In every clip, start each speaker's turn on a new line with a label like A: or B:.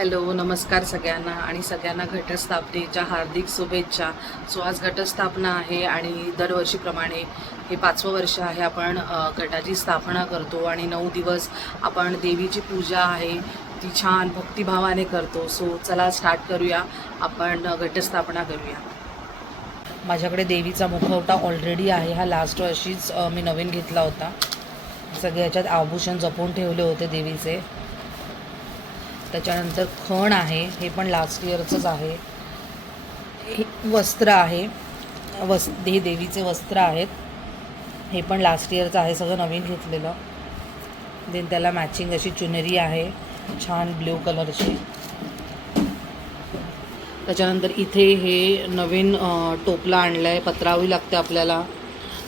A: Hello नमस्कार सगळ्यांना आणि सगळ्यांना घटस्थापनेच्या हार्दिक शुभेच्छा. सो आज घटस्थापना आहे आणि दरवर्षीप्रमाणे हे पाचवं वर्ष आहे आपण घटाची स्थापना करतो आणि नऊ दिवस आपण देवीची पूजा आहे ती छान भक्तिभावाने करतो. सो चला स्टार्ट करूया. आपण घटस्थापना करूया. माझ्याकडे देवीचा मुखवटा ऑलरेडी आहे. हा लास्ट वर्षीच मी नवीन घेतला होता. सगळ्याच्यात आभूषण जपून ठेवले होते देवीचे. त्याच्यानंतर खण आहे हे पण लास्ट इयरचंच आहे. हे वस्त्र आहे. वस् हे देवीचे वस्त्र आहेत. हे पण लास्ट इयरचं आहे सगळं नवीन घेतलेलं. देन त्याला मॅचिंग अशी चुनरी आहे छान ब्ल्यू कलरची त्याच्यानंतर इथे हे नवीन टोपला आणलं आहे पत्रावी लागते आपल्याला.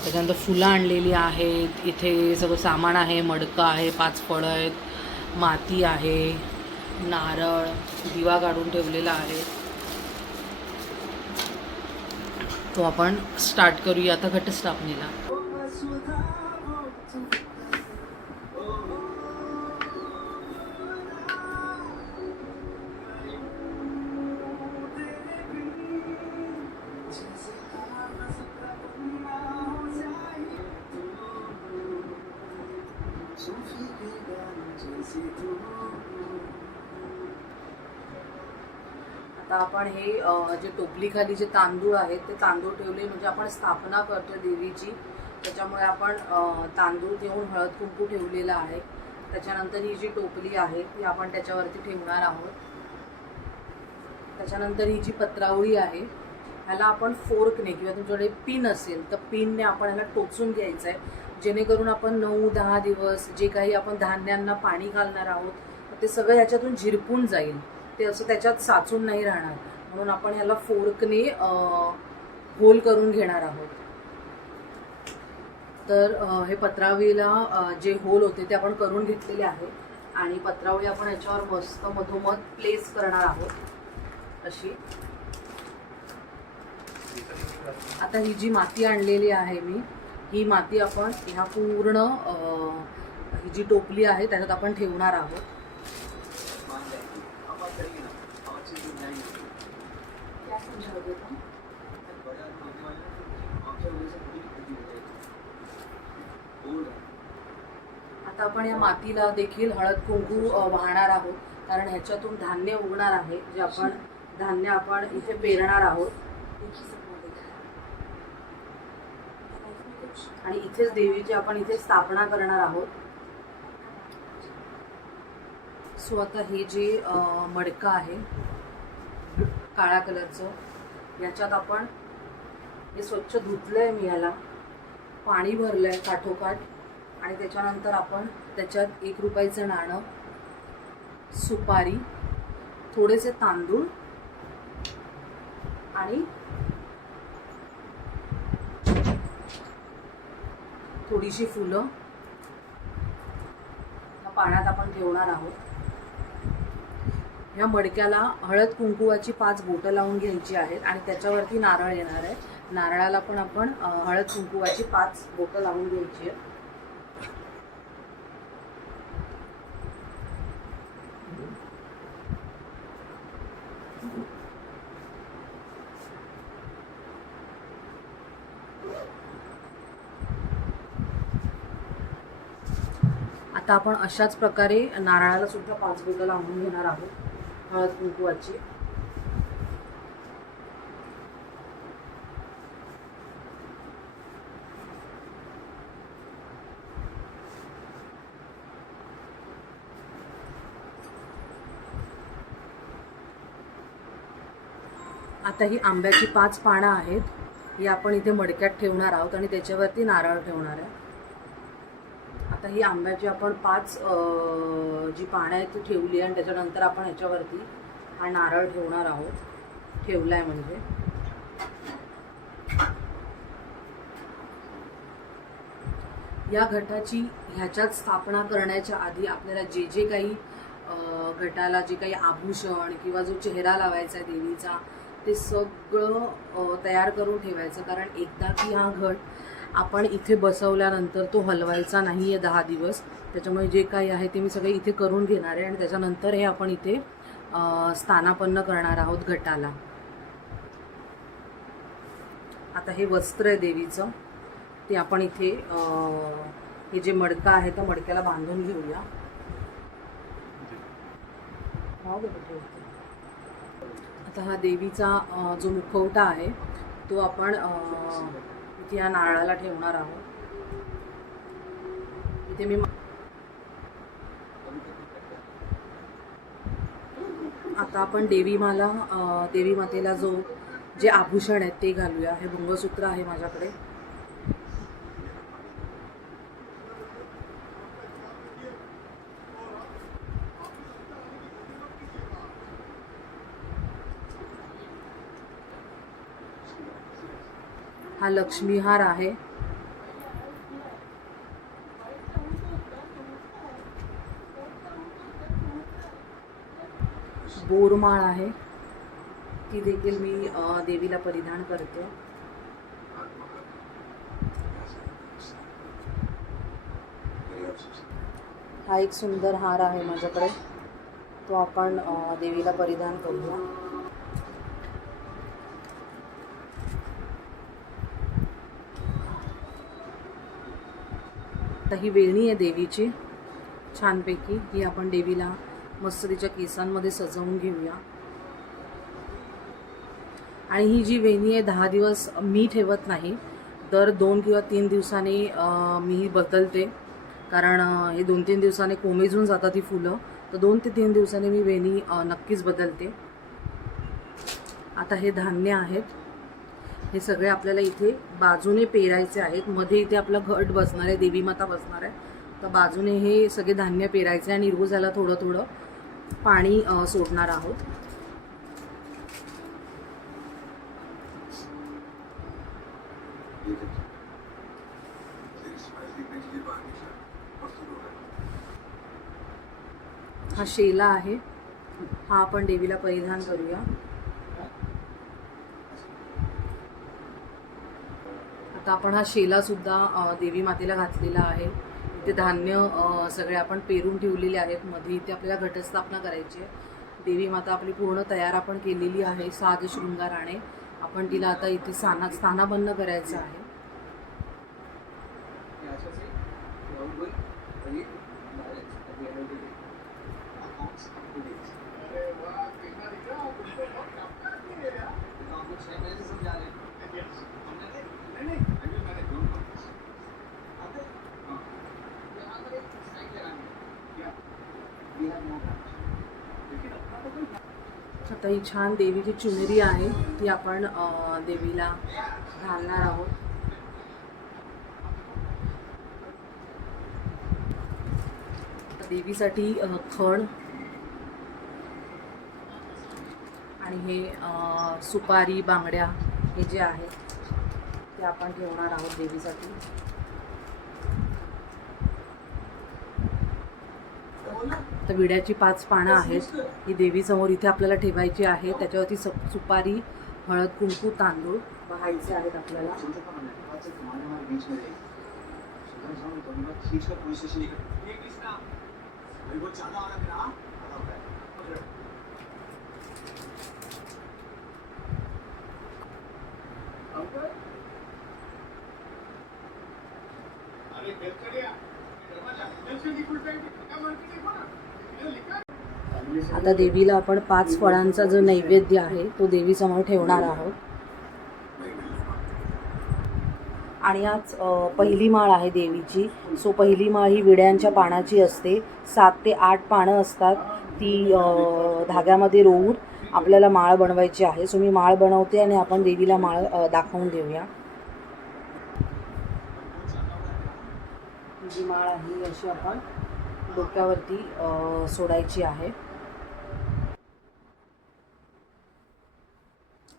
A: त्याच्यानंतर फुलं आणलेली आहेत. इथे सगळं सामान आहे मडकं आहे पाच फळं आहेत माती आहे. नारळ दिवा काढून ठेवलेला आहे. तो आपण स्टार्ट करूया आता घटस्थापनेला. आता आपण हे जे टोपलीखाली जे तांदूळ आहेत ते तांदूळ ठेवले म्हणजे आपण स्थापना करतोय देवीची. त्याच्यामुळे आपण तांदूळ घेऊन हळद कुंकू ठेवलेला आहे. त्याच्यानंतर ही जी टोपली आहे ती आपण त्याच्यावरती ठेवणार आहोत. त्याच्यानंतर ही जी पत्रावळी आहे ह्याला आपण फोर्कने किंवा तुमच्याकडे पिन असेल तर पिनने आपण ह्याला टोचून घ्यायचं आहे. जेणेकरून आपण नऊ दहा दिवस जे काही आपण धान्यांना पाणी घालणार आहोत ते सगळं ह्याच्यातून झिरपून जाईल. ते असं त्याच्यात साचून नाही राहणार. म्हणून आपण ह्याला फोर्कने होल करून घेणार आहोत. तर हे पत्रावळीला जे होल होते ते आपण करून घेतलेले आहे. आणि पत्रावळी आपण याच्यावर मस्त मधोमध प्लेस करणार आहोत. अशी. आता ही जी माती आणलेली आहे मी ही माती आपण ह्या पूर्ण ही जी टोपली आहे त्याच्यात आपण ठेवणार आहोत. आता आपण या मातीला देखील हळद कुंकू वाहणार आहोत. कारण ह्याच्यातून धान्य उगणार आहे. जे आपण धान्य आपण इथे पेरणार आहोत. आणि इथेच देवीची आपण इथे स्थापना करणार आहोत. सो आता हे जे मडकं आहे काळ्या कलरचं याच्यात आपण हे स्वच्छ धुतलं आहे मी याला. पाणी भरलंय काठोकाठ. आणि त्याच्यानंतर आपण त्याच्यात एक रुपयाचं नाणं सुपारी थोडेसे तांदूळ आणि थोडीशी फुलं. या पाण्यात आपण ठेवणार आहोत. या मडक्याला हळद कुंकुवाची पाच बोटं लावून घ्यायची आहेत आणि त्याच्यावरती नारळ येणार आहे. नारळाला पण आपण हळद कुंकुवाची पाच बोटं लावून घ्यायची आहेत. आता आपण अशाच प्रकारे नारळाला सुद्धा पाच बोटं लावून घेणार आहोत. हळद कुंकुवाची आता ही आंब्याची पाच पानं आहेत. ही आपण इथे मडक्यात ठेवणार आहोत आणि त्याच्यावरती नारळ ठेवणार आहे. आता ही आंब्याची आपण पाच जी पानं आहेत ती ठेवली आणि त्याच्यानंतर आपण ह्याच्यावरती हा नारळ ठेवणार आहोत. ठेवला आहे म्हणजे. या घटाची ह्याच्यात स्थापना करण्याच्या आधी आपल्याला जे जे काही घटाला जे काही आभूषण किंवा जो चेहरा लावायचा आहे देवीचा ते सगळं तयार करून ठेवायचं. कारण एकदा की हा घट आपण इथे बसवल्यानंतर तो हलवायचा नाही आहे दहा दिवस. त्याच्यामुळे जे काही आहे ते मी सगळे इथे करून घेणार आहे आणि त्याच्यानंतर हे आपण इथे स्थानापन्न करणार आहोत घटाला आता हे वस्त्र आहे देवीचं. ते आपण इथे हे जे मडकं आहे त्या मडक्याला बांधून घेऊया. आता हा देवीचा जो मुखवटा आहे तो आपण अ, या नारळाला ठेवणार आहोत. इथे मी आता आपण देवी माला देवी मातेला जो जे आभूषण आहेत ते घालूया. हे मंगळसूत्र आहे माझ्याकडे. हा लक्ष्मी हार आहे. बोरमाळ आहे. ती देखील मी देवीला परिधान करते. हा एक सुंदर हार आहे माझ्याकडे. तो आपण देवीला परिधान करूया. आता ही वेणी आहे देवीची छानपैकी. ही आपण देवीला मस्त तिच्या केसांमध्ये सजवून घेऊया. आणि ही जी वेणी आहे दहा दिवस मी ठेवत नाही. दर दोन किंवा तीन दिवसांनी मी ही बदलते. कारण हे दोन तीन दिवसांनी कोमेजून जातात ही फुलं. तर दोन ते तीन दिवसांनी मी वेणी नक्कीच बदलते. आता हे धान्य आहेत. हे सगळे आपल्याला इथे बाजूने पेरायचे आहेत. मध्ये इथे आपलं घट बसणार आहे देवी माता बसणार आहे. तर बाजूने हे सगळे धान्य पेरायचे आणि रोज याला थोडं थोडं पाणी सोडणार आहोत. हा शेला आहे. हा आपण देवीला परिधान करूया. आता आपण हा शेला सुद्धा देवी मातेला घातलेला आहे. इथे धान्य सगळे आपण पेरून ठेवलेले आहेत. मध्ये इथे आपल्याला घटस्थापना करायची आहे. देवी माता आपली पूर्ण तयार आपण केलेली आहे. साज शृंगाराने आपण तिला आता इथे स्थाना स्थानाबंद करायचं आहे. आता ही छान देवीची चुनरी आहे ती आपण देवीला घालणार आहोत. देवीसाठी खण आणि हे सुपारी बांगड्या हे जे आहेत ते आपण ठेवणार आहोत देवीसाठी. तर विड्याची पाच पानं आहेत. ही देवीसमोर इथे आपल्याला ठेवायची आहे. त्याच्यावरती सु सुपारी हळद कुंकू तांदूळ व्हायचे आहेत आपल्याला. आता देवीला आपण पाच फळांचा जो नैवेद्य आहे तो देवीसमोर ठेवणार आहोत. आणि आज पहिली माळ आहे देवीची. सो पहिली माळ ही विड्यांच्या पानाची असते. सात ते आठ पानं असतात. ती धाग्यामध्ये रोवून आपल्याला माळ बनवायची आहे. सो मी माळ बनवते आणि आपण देवीला माळ दाखवून देऊया. जी माळ आहे अशी आपण डोक्यावरती सोडायची आहे.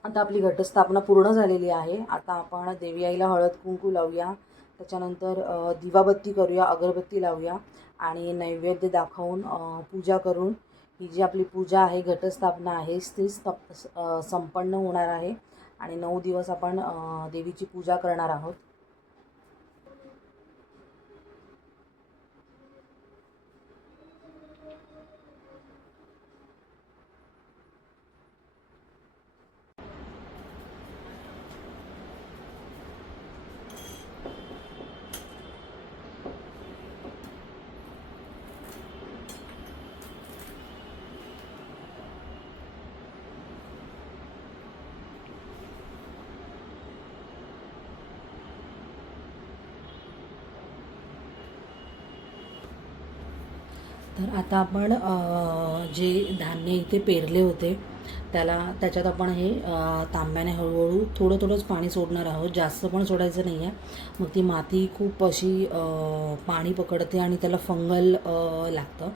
A: आता आपली घटस्थापना पूर्ण झालेली आहे. आता आपण देवी आईला हळद कुंकू लावूया. त्याच्यानंतर दिवाबत्ती करूया अगरबत्ती लावूया आणि नैवेद्य दाखवून पूजा करून ही जी आपली पूजा आहे घटस्थापना आहे ती स्तप संपन्न होणार आहे आणि नऊ दिवस आपण देवीची पूजा करणार आहोत. तर आता आपण जे धान्य इथे पेरले होते त्याला त्याच्यात आपण हे तांब्याने हळूहळू थोडं थोडंच पाणी सोडणार आहोत. जास्त पण सोडायचं नाही आहे मग ती माती खूप अशी पाणी पकडते आणि त्याला फंगल लागतं.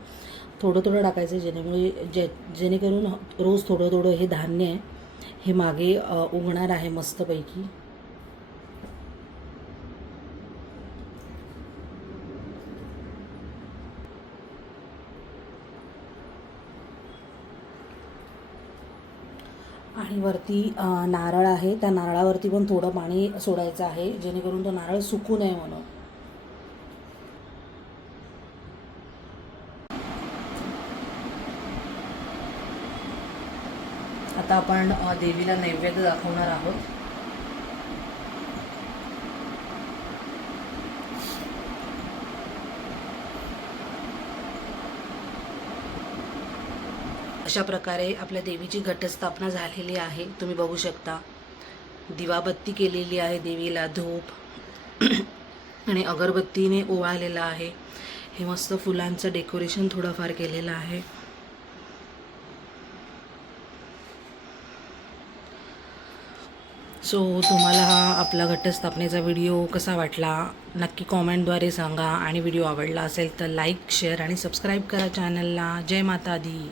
A: थोडं थोडं टाकायचं जेणेमुळे जे जेणेकरून रोज थोडं थोडं हे धान्य आहे हे मागे उगणार आहे मस्तपैकी. आणि वरती नारळ आहे. त्या नारळावरती पण थोडं पाणी सोडायचं आहे जेणेकरून तो नारळ सुकू नये म्हणून. आता आपण देवीला नैवेद्य दाखवणार आहोत. अशा प्रकारे आपल्या देवीची घटस्थापना झालेली आहे. तुम्ही बघू शकता. दिवाबत्ती केलेली आहे देवीला धूप आणि अगरबत्तीने ओवाळलेलं आहे. हे मस्त फुलांचं डेकोरेशन थोडंफार केलेलं आहे. सो तुम्हाला हा आपला घटस्थापनेचा व्हिडिओ कसा वाटला? नक्की कॉमेंटद्वारे सांगा. आणि व्हिडिओ आवडला असेल तर लाईक शेअर आणि सबस्क्राईब करा चॅनलला जय माता दी.